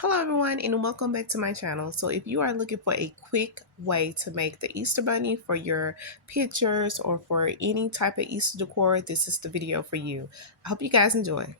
Hello everyone and welcome back to my channel. So if you are looking for a quick way to make the Easter bunny for your pictures or for any type of Easter decor, this is the video for you. I hope you guys enjoy.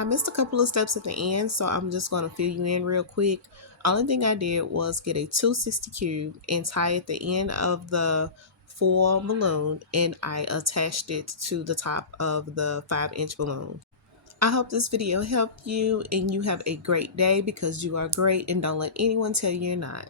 I missed a couple of steps at the end, so I'm just going to fill you in real quick. Only thing I did was get a 260 cube and tie at the end of the foil balloon, and I attached it to the top of the 5-inch balloon. I hope this video helped you and you have a great day, because you are great and don't let anyone tell you you're not.